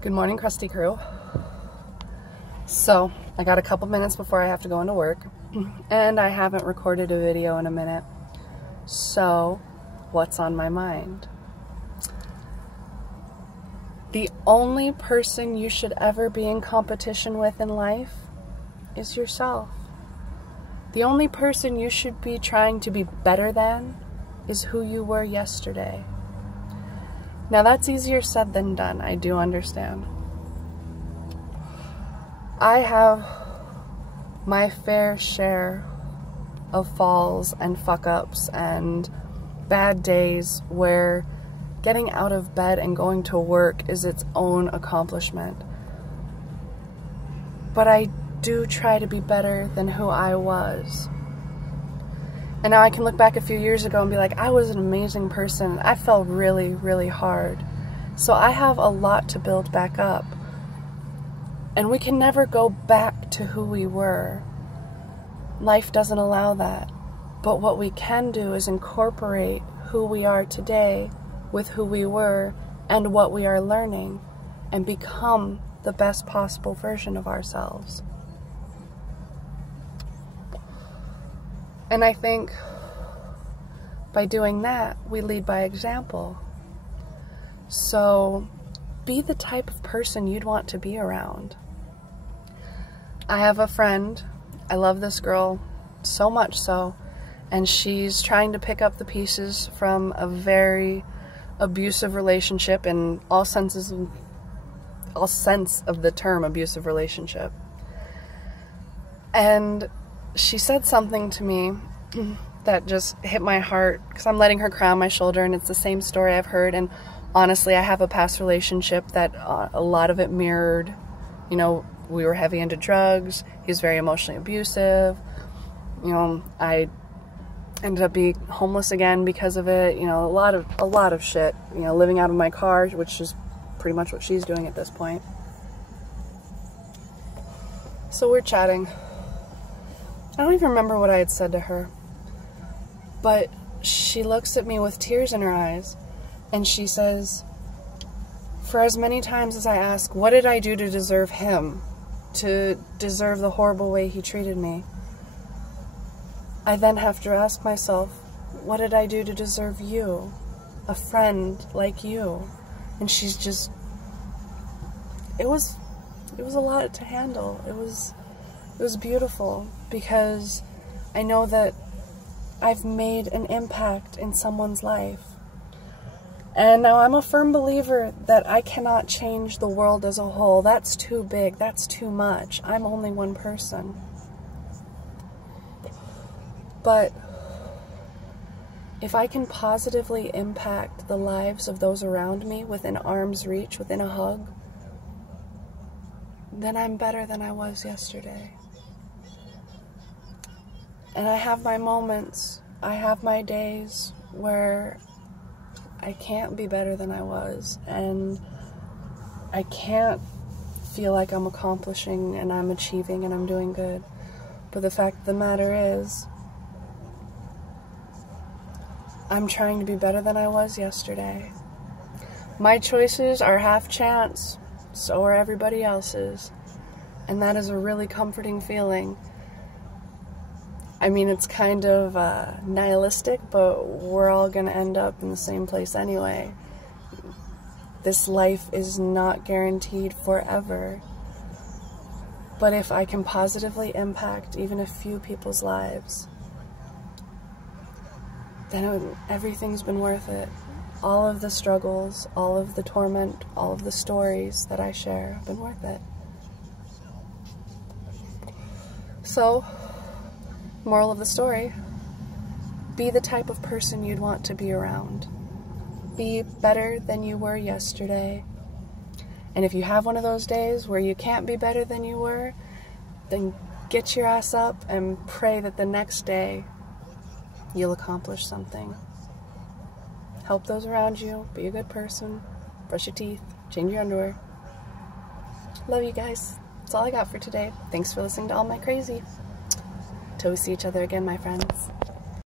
Good morning, Crusty Crew. So, I got a couple minutes before I have to go into work, and I haven't recorded a video in a minute. So, what's on my mind? The only person you should ever be in competition with in life is yourself. The only person you should be trying to be better than is who you were yesterday. Now that's easier said than done, I do understand. I have my fair share of falls and fuck-ups and bad days where getting out of bed and going to work is its own accomplishment. But I do try to be better than who I was. And now I can look back a few years ago and be like, I was an amazing person. I fell really, really hard. So I have a lot to build back up. And we can never go back to who we were. Life doesn't allow that. But what we can do is incorporate who we are today with who we were and what we are learning and become the best possible version of ourselves. And I think by doing that, we lead by example. So be the type of person you'd want to be around. I have a friend, I love this girl so much so, and she's trying to pick up the pieces from a very abusive relationship in all sense of the term abusive relationship. And she said something to me that just hit my heart because I'm letting her cry on my shoulder, and it's the same story I've heard. And honestly, I have a past relationship that a lot of it mirrored. You know, we were heavy into drugs. He was very emotionally abusive. You know, I ended up being homeless again because of it. You know, a lot of shit. You know, living out of my car, which is pretty much what she's doing at this point. So we're chatting. I don't even remember what I had said to her, but she looks at me with tears in her eyes, and she says, for as many times as I ask, what did I do to deserve him, to deserve the horrible way he treated me, I then have to ask myself, what did I do to deserve you, a friend like you? And she's just, it was a lot to handle. It was beautiful because I know that I've made an impact in someone's life. And now I'm a firm believer that I cannot change the world as a whole. That's too big. That's too much. I'm only one person. But if I can positively impact the lives of those around me within arm's reach, within a hug, then I'm better than I was yesterday. And I have my moments, I have my days where I can't be better than I was, and I can't feel like I'm accomplishing and I'm achieving and I'm doing good. But the fact of the matter is, I'm trying to be better than I was yesterday. My choices are half chance, so are everybody else's. And that is a really comforting feeling. I mean, it's kind of nihilistic, but we're all going to end up in the same place anyway. This life is not guaranteed forever. But if I can positively impact even a few people's lives, then everything's been worth it. All of the struggles, all of the torment, all of the stories that I share have been worth it. So, moral of the story, be the type of person you'd want to be around. Be better than you were yesterday. And if you have one of those days where you can't be better than you were, then get your ass up and pray that the next day you'll accomplish something. Help those around you, be a good person, brush your teeth, change your underwear. Love you guys. That's all I got for today. Thanks for listening to all my crazy. Till we see each other again, my friends.